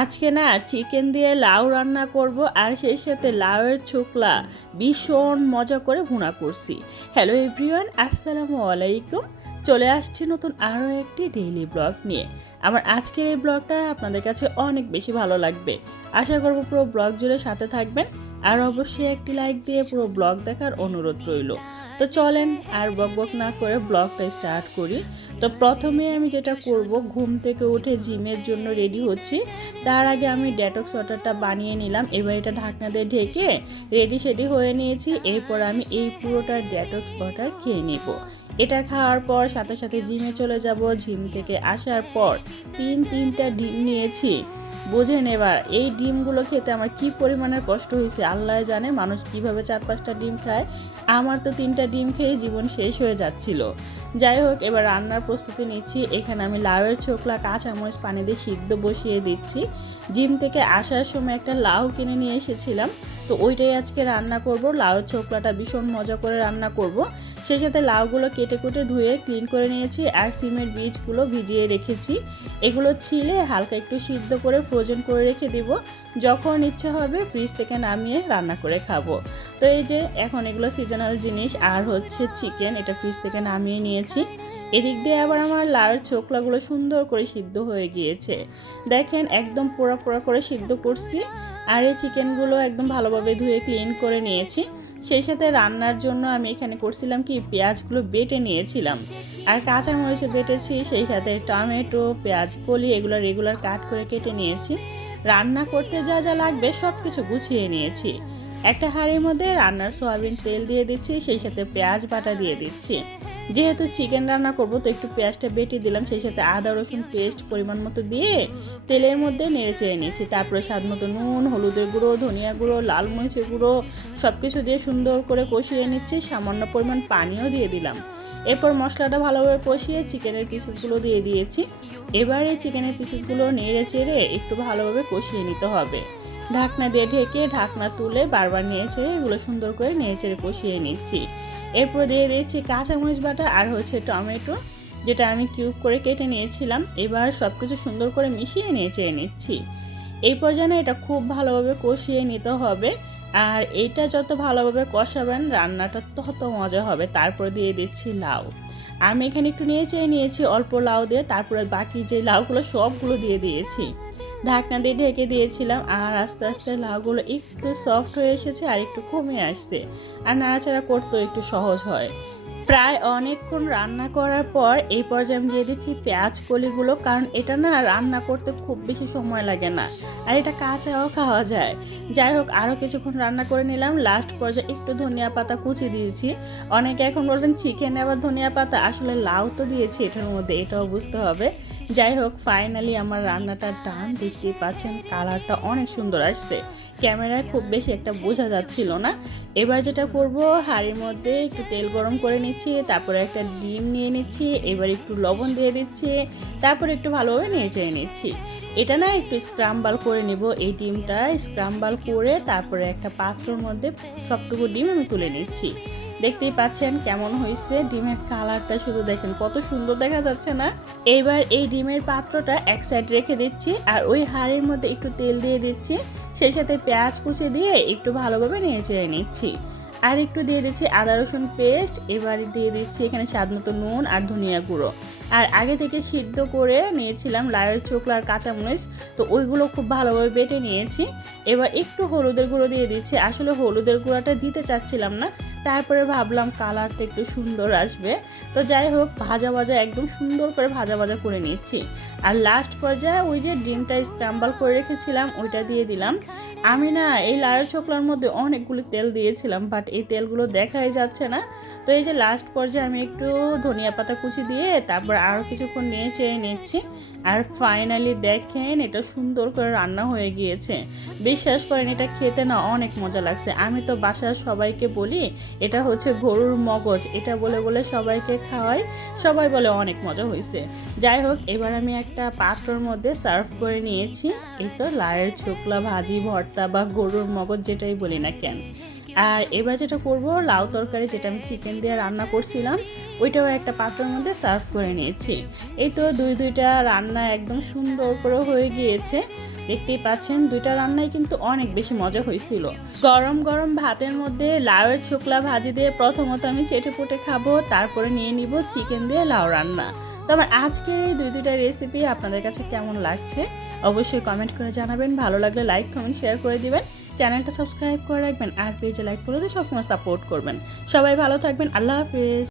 আজকে না চিকেন দিয়ে লাউ রান্না করব আর সেই সাথে লাউয়ের ছোকলা। ভীষণ মজা করে ভুনা করছি। হ্যালো এভরিওয়ান আসসালামু আলাইকুম। চলে আসছি নতুন আরও একটি ডেইলি ব্লগ নিয়ে। আমার আজকের এই ব্লগটা আপনাদের কাছে অনেক বেশি ভালো লাগবে। আশা করব পুরো ব্লগ জুড়ে সাথে থাকবেন। আর অবশ্যই একটি লাইক দিয়ে পুরো ব্লগ দেখার অনুরোধ রইল। তো চলেন আর বক বক না করে ব্লগটা স্টার্ট করি। তো প্রথমে আমি যেটা করব, ঘুম থেকে উঠে জিমের জন্য রেডি হচ্ছি। তার আগে আমি ডেটক্স ওয়াটারটা বানিয়ে নিলাম, এবার এটা ঢাকনা দিয়ে ঢেকে রেডি সেডি হয়ে নিয়েছি। এরপর আমি এই পুরোটা ডেটক্স ওয়াটার খেয়ে নিব। এটা খাওয়ার পর সাথে সাথে জিমে চলে যাব। জিম থেকে আসার পর তিন তিনটা ডিম নিয়েছি। বুঝে নেবার এই ডিমগুলো খেতে আমার কি পরিমাণের কষ্ট হয়েছে, আল্লাহ জানে মানুষ কীভাবে চার পাঁচটা ডিম খায়। আমার তো তিনটা ডিম খেয়ে জীবন শেষ হয়ে যাচ্ছিল। যাই হোক, এবার রান্নার প্রস্তুতি নিচ্ছি। এখানে আমি লাউয়ের ছোকলা, কাঁচামরিচ পানি দিয়ে সিদ্ধ বসিয়ে দিচ্ছি। জিম থেকে আসার সময় একটা লাউ কিনে নিয়ে এসেছিলাম। তো ওইটাই আজকে রান্না করব। লাউয়ের ছোকলাটা ভীষণ মজা করে রান্না করব। সেই সাথে লাউগুলো কেটে কুটে ধুয়ে ক্লিন করে নিয়েছি আর সিমের বীজগুলো ভিজিয়ে রেখেছি। এগুলো ছিলে হালকা একটু সিদ্ধ করে ফ্রোজেন করে রেখে দিব। যখন ইচ্ছা হবে ফ্রিজ থেকে নামিয়ে রান্না করে খাব। তো এই যে এখন এগুলো সিজনাল জিনিস, আর হচ্ছে চিকেন এটা ফ্রিজ থেকে নামিয়ে নিয়েছি। এদিক দিয়ে আবার আমার লাউয়ের ছোকলাগুলো সুন্দর করে সিদ্ধ হয়ে গিয়েছে। দেখেন একদম পোড়া পোড়া করে সিদ্ধ করছি। আর এই চিকেনগুলো একদম ভালোভাবে ধুয়ে ক্লিন করে নিয়েছি। সেই সাথে রান্নার জন্য আমি এখানে করছিলাম কি, পেঁয়াজগুলো বেটে নিয়েছিলাম। আর কাঁচা মরিচ বেটেছি, সেই সাথে টমেটো, পেঁয়াজ, কলি এগুলো রেগুলার কাট করে কেটে নিয়েছি। রান্না করতে যা যা লাগবে সব কিছু গুছিয়ে নিয়েছি। একটা হাঁড়ির মধ্যে রান্নার সোয়াবিন তেল দিয়ে দিচ্ছি, সেই সাথে পেঁয়াজ বাটা দিয়ে দিচ্ছি। যেহেতু চিকেন রান্না করব, তো একটু পেঁয়াজটা বেটে দিলাম, সেই সাথে আদা, রসুন পেস্ট পরিমাণ মতো দিয়ে তেলের মধ্যে নেড়ে চেড়ে নিয়েছি। তারপরে স্বাদ মতো নুন, হলুদের গুঁড়ো, ধনিয়া গুঁড়ো, লাল মরিচের গুঁড়ো সব কিছু দিয়ে সুন্দর করে কষিয়ে নিচ্ছি, সামান্য পরিমাণ পানিও দিয়ে দিলাম। এরপর মশলাটা ভালোভাবে কষিয়ে চিকেনের পিসেসগুলো দিয়ে দিয়েছি। এবারে চিকেনের পিসেসগুলো নেড়ে চেড়ে একটু ভালোভাবে কষিয়ে নিতে হবে। ঢাকনা দিয়ে ঢেকে ঢাকনা তুলে বারবার নিয়ে চেড়ে এগুলো সুন্দর করে নেড়ে চেড়ে কষিয়ে নিচ্ছি। এরপর দিয়ে দিয়েছি কাঁচামরিচ বাটা আর হচ্ছে টমেটো, যেটা আমি কিউব করে কেটে নিয়েছিলাম। এবার সব কিছু সুন্দর করে মিশিয়ে নিয়ে চেয়ে নিচ্ছি। এই পর্যায়ে না এটা খুব ভালোভাবে কষিয়ে নিতে হবে। আর এটা যত ভালোভাবে কষাবেন, রান্নাটা তত মজা হবে। তারপর দিয়ে দিচ্ছি লাউ। আমি এখানে একটু নিয়ে চেয়ে নিয়েছি অল্প লাউ দিয়ে। তারপরে বাকি যে লাউগুলো, সবগুলো দিয়ে দিয়েছি। ঢাকনা দিয়ে ঢেকে দিয়েছিলাম আর আস্তে আস্তে লাউগুলো একটু সফট হয়ে এসেছে আর একটু কমে আসছে। আর নাড়াচাড়া করতেও একটু সহজ হয়। প্রায় অনেকক্ষণ রান্না করার পর এই পর্যায়ে আমি দিয়ে দিচ্ছি পেঁয়াজ কলিগুলো, কারণ এটা না রান্না করতে খুব বেশি সময় লাগে না। আর এটা কাঁচাও খাওয়া যায়। যাই হোক আরও কিছুক্ষণ রান্না করে নিলাম। লাস্ট পর্যায়ে একটু ধনিয়া পাতা কুচি দিয়েছি। অনেকে এখন বলবেন, চিকেনে আবার ধনিয়া পাতা? আসলে লাউ তো দিয়েছি এটার মধ্যে, এটাও বুঝতে হবে। যাই হোক ফাইনালি আমার রান্নাটা ডান, দেখতেই পাচ্ছেন কালারটা অনেক সুন্দর আসছে। ক্যামেরায় খুব বেশি একটা বোঝা যাচ্ছিল না। এবার যেটা করব, হাঁড়ির মধ্যে একটু তেল গরম করে নিচ্ছি, তারপরে একটা ডিম নিয়ে নিচ্ছি, এবার একটু লবণ দিয়ে দিচ্ছি, তারপরে একটু ভালোভাবে নিয়ে চেয়ে নিচ্ছি। এটা না একটু স্ক্রাম্বাল করে নিব, এই ডিমটা স্ক্রাম্বাল করে তারপরে একটা পাত্রর মধ্যে সবটুকু ডিম আমি তুলে নিচ্ছি। দেখতেই পাচ্ছেন কেমন হয়েছে। ডিমের কালারটা শুধু দেখেন, কত সুন্দর দেখা যাচ্ছে না? এইবার এই ডিমের পাত্রটা এক সাইড রেখে দিচ্ছি আর ওই হাড়ের মধ্যে একটু তেল দিয়ে দিচ্ছি। সেই সাথে পেঁয়াজ কুচি দিয়ে একটু ভালোভাবে নিয়ে চেয়ে নিচ্ছি। আর একটু দিয়ে দিচ্ছি আদা রসুন পেস্ট, এবার দিয়ে দিচ্ছি এখানে স্বাদ মতো নুন আর ধনিয়া গুঁড়ো। আর আগে থেকে সিদ্ধ করে নিয়েছিলাম লাউয়ের চোখলা আর কাঁচামরিচ, তো ওইগুলো খুব ভালোভাবে বেটে নিয়েছি। এবার একটু হলুদের গুঁড়ো দিয়ে দিচ্ছি। আসলে হলুদের গুঁড়োটা দিতে চাচ্ছিলাম না, তারপরে ভাবলাম কালারটা একটু সুন্দর আসবে। তো যাই হোক, ভাজা ভাজা একদম সুন্দর করে ভাজা ভাজা করে নিচ্ছি। আর লাস্ট পর্যায়ে ওই যে ডিমটা স্ক্রাম্বল করে রেখেছিলাম, ওইটা দিয়ে দিলাম। আমি না এই লাউয়ের ছোকলার মধ্যে অনেকগুলো তেল দিয়েছিলাম বাট এই তেলগুলো দেখাই যাচ্ছে না। তো এই যে লাস্ট পর্যায়ে আমি একটু ধনিয়া পাতা কুচি দিয়ে তারপর আরও কিছুক্ষণ নিয়ে চেয়ে নিচ্ছি। আর ফাইনালি দেখেন এটা সুন্দর করে রান্না হয়ে গিয়েছে। বিশ্বাস করেন, এটা খেতে না অনেক মজা লাগছে। আমি তো বাসার সবাইকে বলি, এটা হচ্ছে গরুর মগজ। এটা বলে বলে সবাইকে খাওয়াই, সবাই বলে অনেক মজা হয়েছে যাই হোক, এবার আমি একটা পাত্রর মধ্যে সার্ভ করে নিয়েছি। এই তো লায়ের ছোকলা ভাজি ভর্তা। বা গরুর মগজ যেটাই বলি না কেন। আর এবার যেটা করব, লাউ তরকারি যেটা আমি চিকেন দিয়ে রান্না করছিলাম, ওইটাও একটা পাত্রের মধ্যে সার্ভ করে নিয়েছি। এই তো দুই দুইটা রান্না একদম সুন্দর করে হয়ে গিয়েছে। দেখতেই পাচ্ছেন, দুইটা রান্নাই কিন্তু অনেক বেশি মজা হয়েছিল। গরম গরম ভাতের মধ্যে লাউয়ের ছোকলা ভাজি দিয়ে প্রথমত আমি চেটে পুটে খাব, তারপরে নিয়ে নিব চিকেন দিয়ে লাউ রান্না। তো আমার আজকে এই দুই দুইটা রেসিপি আপনাদের কাছে কেমন লাগছে অবশ্যই কমেন্ট করে জানাবেন। ভালো লাগলে লাইক কমেন্ট শেয়ার করে দিবেন। চ্যানেলটা সাবস্ক্রাইব করে রাখবেন আর পেজে লাইক করে সবসময় সাপোর্ট করবেন। সবাই ভালো থাকবেন। আল্লাহ হাফিজ।